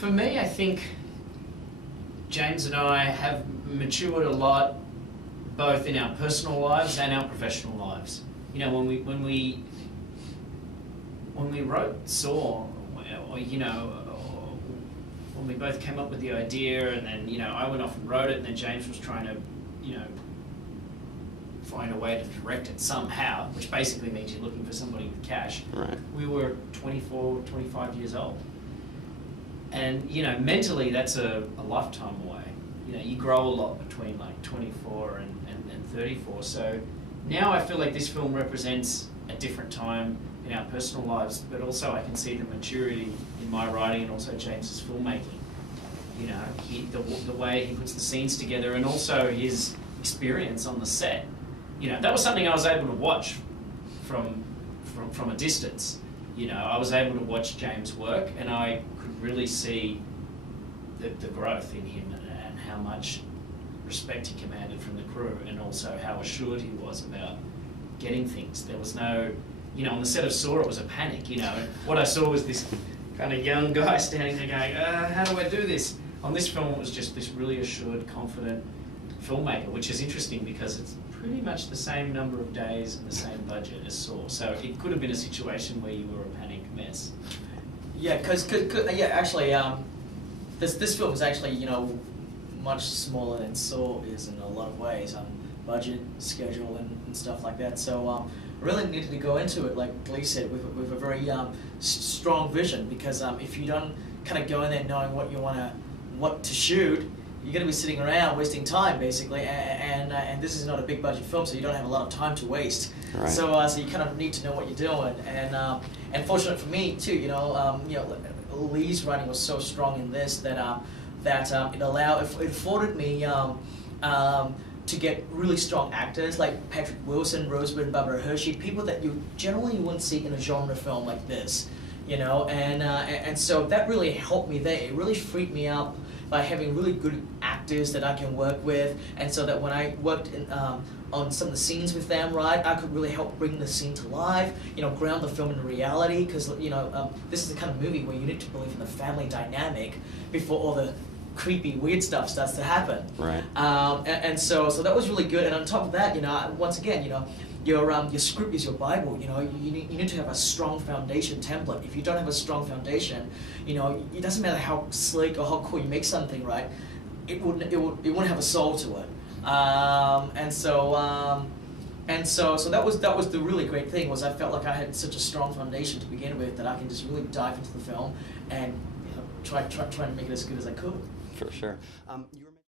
For me, I think James and I have matured a lot, both in our personal lives and our professional lives. You know, when we wrote Saw, or you know, when we both came up with the idea, and then, you know, I went off and wrote it, and then James was trying to, you know, find a way to direct it somehow, which basically means you're looking for somebody with cash. Right. We were 24, 25 years old. And, you know, mentally that's a lifetime away. You know, you grow a lot between like 24 and 34. So now I feel like this film represents a different time in our personal lives, but also I can see the maturity in my writing and also James's filmmaking. You know, the way he puts the scenes together, and also his experience on the set. You know, that was something I was able to watch from a distance. You know, I was able to watch James work, and I could really see the growth in him and how much respect he commanded from the crew, and also how assured he was about getting things. There was no, you know, on the set of Saw it was a panic, you know. What I saw was this kind of young guy standing there going, how do I do this? On this film it was just this really assured, confident filmmaker, which is interesting because it's pretty much the same number of days and the same budget as Saw. So it could have been a situation where you were a panic mess. Yeah, actually, this film is actually, you know, much smaller than Saw is in a lot of ways, budget, schedule, and stuff like that. So really needed to go into it, like Leigh said, with a very strong vision, because if you don't kind of go in there knowing what to shoot, you're going to be sitting around wasting time, basically, and this is not a big budget film, so you don't have a lot of time to waste. Right. So you kind of need to know what you're doing, and fortunate for me too, you know, Leigh's writing was so strong in this that it afforded me to get really strong actors like Patrick Wilson, Rosebud, Barbara Hershey, people that you generally wouldn't see in a genre film like this, you know, and so that really helped me there. It really freed me up by having really good actors that I can work with, and so that when I worked on some of the scenes with them, right, I could really help bring the scene to life, you know, ground the film in reality, because, you know, this is the kind of movie where you need to believe in the family dynamic before all the creepy, weird stuff starts to happen. Right. And so that was really good, and on top of that, you know, once again, you know, your script is your Bible. You know, you need to have a strong foundation template. If you don't have a strong foundation, you know, it doesn't matter how slick or how cool you make something, right? It wouldn't have a soul to it. And so that was the really great thing, was I felt like I had such a strong foundation to begin with that I can just really dive into the film and, you know, try and make it as good as I could. For sure.